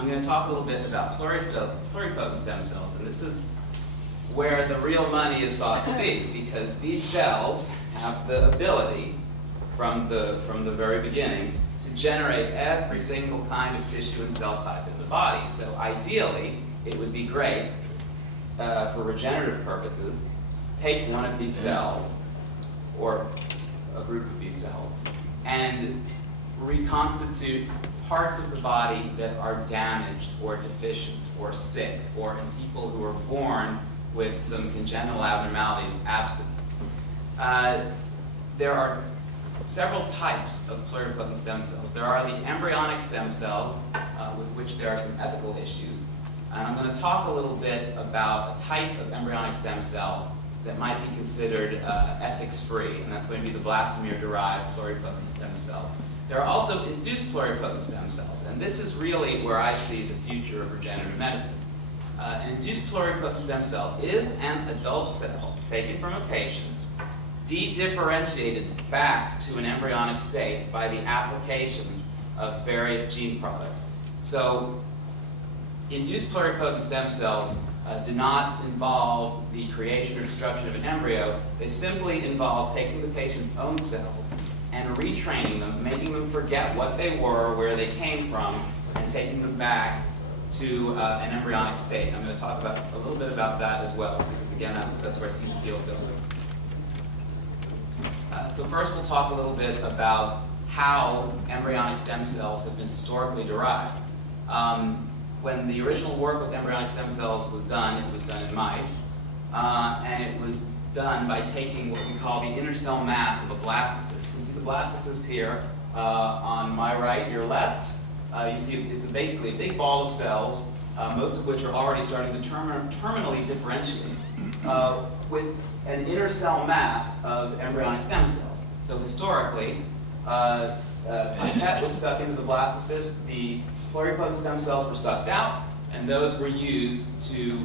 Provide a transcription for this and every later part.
I'm going to talk a little bit about pluripotent stem cells, and this is where the real money is thought to be, because these cells have the ability from the very beginning to generate every single kind of tissue and cell type in the body. So ideally, it would be great for regenerative purposes to take one of these cells, or a group of these cells, and reconstitute parts of the body that are damaged or deficient or sick, or in people who are born with some congenital abnormalities absent. There are several types of pluripotent stem cells. There are the embryonic stem cells, with which there are some ethical issues. And I'm going to talk a little bit about a type of embryonic stem cell that might be considered ethics-free, and that's going to be the blastomere-derived pluripotent stem cell. There are also induced pluripotent stem cells, and this is really where I see the future of regenerative medicine. An induced pluripotent stem cell is an adult cell taken from a patient, de-differentiated back to an embryonic state by the application of various gene products. So, induced pluripotent stem cells do not involve the creation or destruction of an embryo. They simply involve taking the patient's own cells and retraining them, making them forget what they were, where they came from, and taking them back to an embryonic state. I'm going to talk about a little bit about that as well, because again, that's where it seems to be going. So first we'll talk a little bit about how embryonic stem cells have been historically derived. When the original work with embryonic stem cells was done, it was done in mice, and it was done by taking what we call the inner cell mass of a blastocyst. You can see the blastocyst here on my right, your left. You see it's basically a big ball of cells, most of which are already starting to terminally differentiate, with an inner cell mass of embryonic stem cells. So historically, a pipette was stuck into the blastocyst, the pluripotent stem cells were sucked out, and those were used to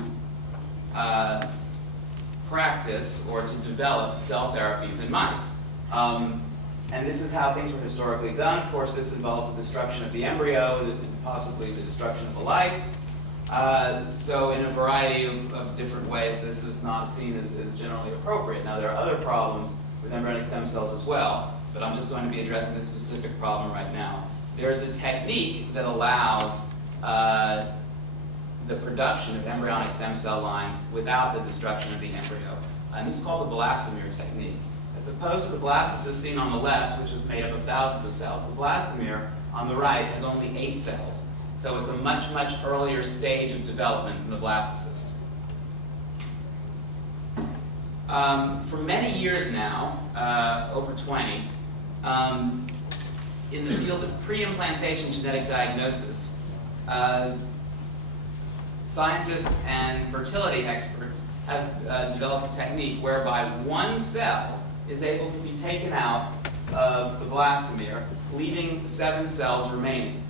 practice or to develop cell therapies in mice. And this is how things were historically done. Of course, this involves the destruction of the embryo, possibly the destruction of a life. So in a variety of different ways, this is not seen as generally appropriate. Now, there are other problems with embryonic stem cells as well, but I'm just going to be addressing this specific problem right now. There's a technique that allows the production of embryonic stem cell lines without the destruction of the embryo. And this is called the blastomere technique. As opposed to the blastocyst seen on the left, which is made up of thousands of cells, the blastomere on the right has only 8 cells. So it's a much, much earlier stage of development than the blastocyst. For many years now, over 20, in the field of pre-implantation genetic diagnosis, scientists and fertility experts have developed a technique whereby one cell is able to be taken out of the blastomere, leaving 7 cells remaining.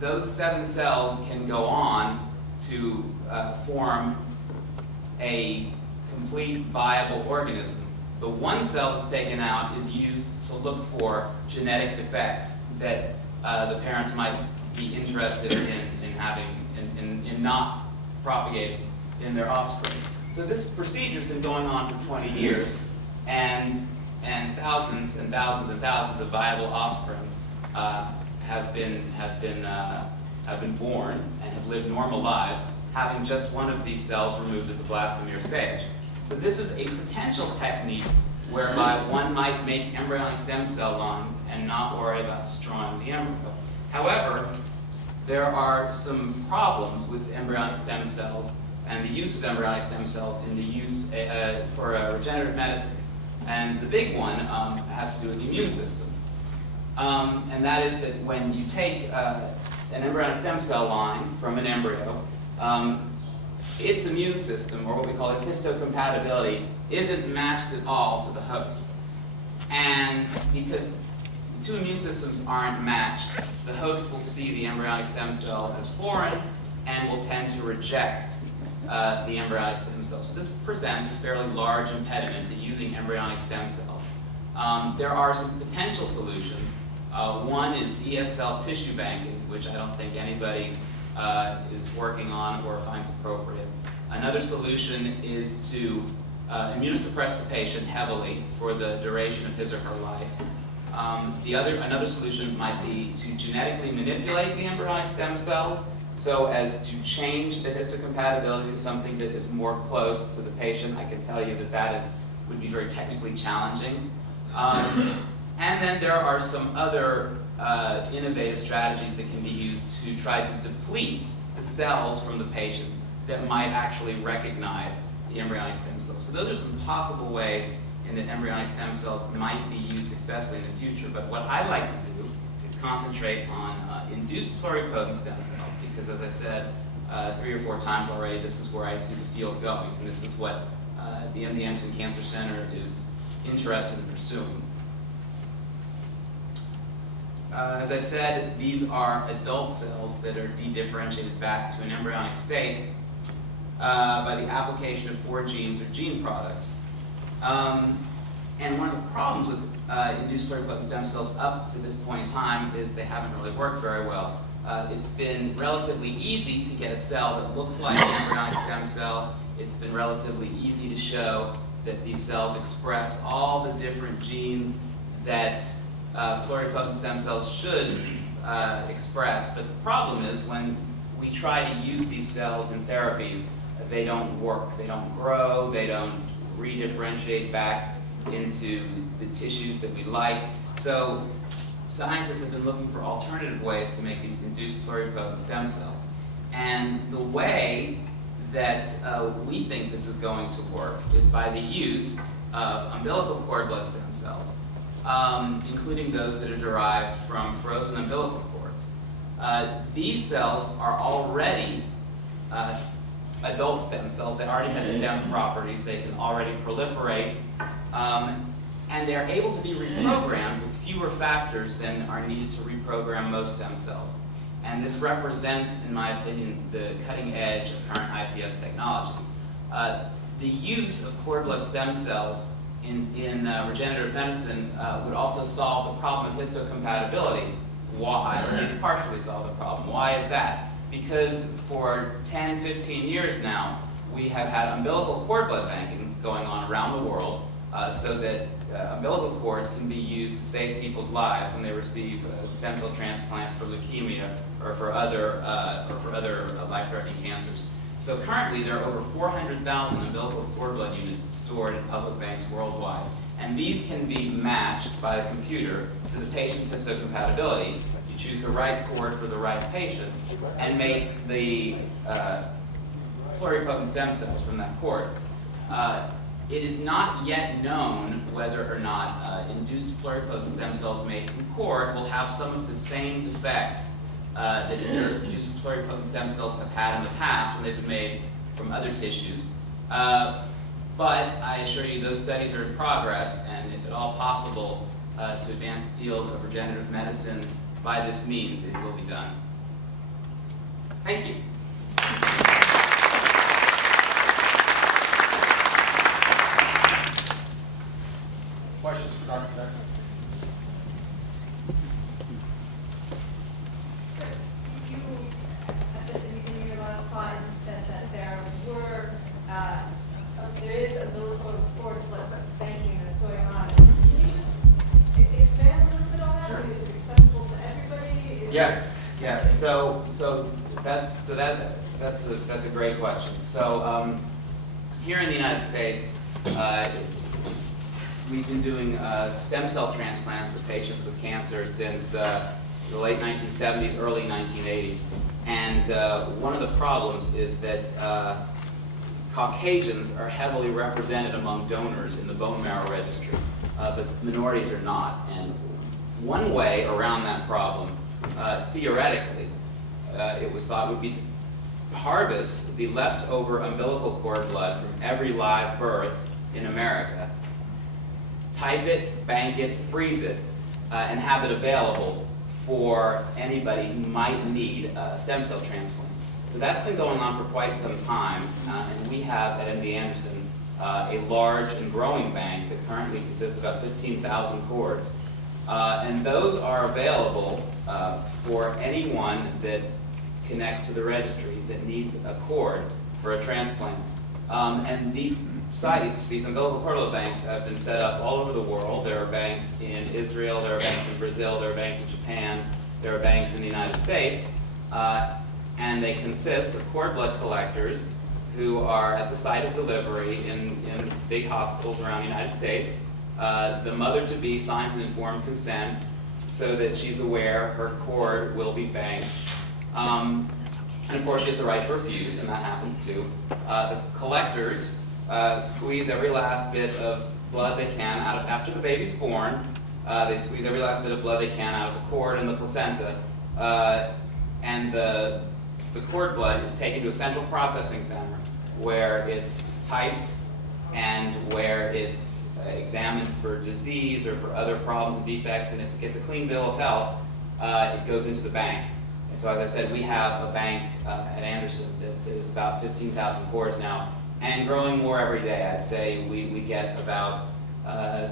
Those 7 cells can go on to form a complete viable organism. The one cell that's taken out is used to look for genetic defects that the parents might be interested in having, in not propagating in their offspring. So this procedure has been going on for 20 years, and thousands and thousands and thousands of viable offspring have been born and have lived normal lives, having just one of these cells removed at the blastomere stage. So this is a potential technique whereby one might make embryonic stem cell lines and not worry about destroying the embryo. However, there are some problems with embryonic stem cells and the use of embryonic stem cells in the use for regenerative medicine. And the big one has to do with the immune system. And that is that when you take an embryonic stem cell line from an embryo, its immune system, or what we call its histocompatibility, isn't matched at all to the host. And because the two immune systems aren't matched, the host will see the embryonic stem cell as foreign and will tend to reject the embryonic stem cell. So this presents a fairly large impediment to using embryonic stem cells. There are some potential solutions. One is ES cell tissue banking, which I don't think anybody is working on or finds appropriate. Another solution is to immunosuppress the patient heavily for the duration of his or her life. Another solution might be to genetically manipulate the embryonic stem cells so as to change the histocompatibility to something that is more close to the patient. I can tell you that would be very technically challenging. And then there are some other innovative strategies that can be used to try to deplete the cells from the patient that might actually recognize the embryonic stem cells. So those are some possible ways in that embryonic stem cells might be used successfully in the future. But what I like to do is concentrate on induced pluripotent stem cells, because as I said 3 or 4 times already, this is where I see the field going, and this is what the MD Anderson Cancer Center is interested in pursuing. As I said, these are adult cells that are dedifferentiated back to an embryonic state by the application of 4 genes or gene products. And one of the problems with induced pluripotent stem cells up to this point in time is they haven't really worked very well. It's been relatively easy to get a cell that looks like an embryonic stem cell. It's been relatively easy to show that these cells express all the different genes that pluripotent stem cells should express. But the problem is when we try to use these cells in therapies, they don't work. They don't grow. They don't redifferentiate back into the tissues that we like. So scientists have been looking for alternative ways to make these induced pluripotent stem cells. And the way that we think this is going to work is by the use of umbilical cord blood stem cells, including those that are derived from frozen umbilical cords. These cells are already adult stem cells. They already have stem properties. They can already proliferate. And they're able to be reprogrammed with fewer factors than are needed to reprogram most stem cells. And this represents, in my opinion, the cutting edge of current IPS technology. The use of cord blood stem cells in regenerative medicine would also solve the problem of histocompatibility. Why? Or at least partially solve the problem. Why is that? Because for 10, 15 years now, we have had umbilical cord blood banking going on around the world so that umbilical cords can be used to save people's lives when they receive stem cell transplants for leukemia or for other life-threatening cancers. So currently, there are over 400,000 umbilical cord blood units stored in public banks worldwide. And these can be matched by the computer to the patient's histocompatibility. You choose the right cord for the right patient and make the pluripotent stem cells from that cord. It is not yet known whether or not induced pluripotent stem cells made from cord will have some of the same defects that induced pluripotent stem cells have had in the past when they've been made from other tissues. But I assure you those studies are in progress, and if at all possible to advance the field of regenerative medicine by this means, it will be done. Thank you. Questions for Dr. Becker? So you, in your last slide, said that there is umbilical cord blood banking that's going on. Can you just expand a little bit on that? Sure. Is it accessible to everybody? Yes. So that's a great question. So here in the United States, we've been doing stem cell transplants for patients with cancer since the late 1970s, early 1980s. And one of the problems is that Caucasians are heavily represented among donors in the bone marrow registry, but minorities are not. And one way around that problem, theoretically, it was thought would be to harvest the leftover umbilical cord blood from every live birth in America, type it, bank it, freeze it, and have it available for anybody who might need a stem cell transplant. So that's been going on for quite some time, and we have at MD Anderson a large and growing bank that currently consists of about 15,000 cords. And those are available for anyone that connects to the registry that needs a cord for a transplant. And these sites, these umbilical cordless banks, have been set up all over the world. There are banks in Israel, there are banks in Brazil, there are banks in Japan, there are banks in the United States, and they consist of cord blood collectors who are at the site of delivery in big hospitals around the United States. The mother-to-be signs an informed consent so that she's aware her cord will be banked. And of course, she has the right to refuse, and that happens too. The collectors squeeze every last bit of blood they can out of, after the baby's born. They squeeze every last bit of blood they can out of the cord and the placenta. And the cord blood is taken to a central processing center where it's typed and where it's examined for disease or for other problems and defects. And if it gets a clean bill of health, it goes into the bank. And so, as I said, we have a bank at Anderson that is about 15,000 cords now, and growing more every day. I'd say we get about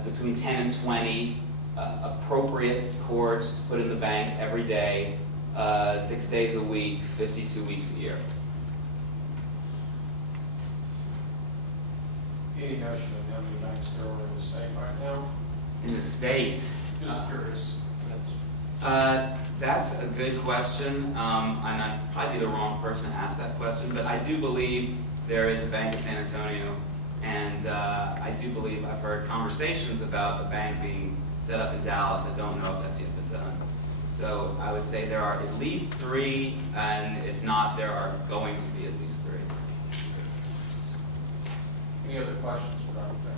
between 10 and 20 appropriate cords to put in the bank every day, 6 days a week, 52 weeks a year. Any notion of how many banks there are in the state right now? In the state, Just curious. that's a good question, and I'd probably be the wrong person to ask that question, but I do believe there is a bank in San Antonio, and I do believe I've heard conversations about the bank being set up in Dallas. I don't know if that's yet been done. So I would say there are at least 3, and if not, there are going to be at least 3. Any other questions for Dr.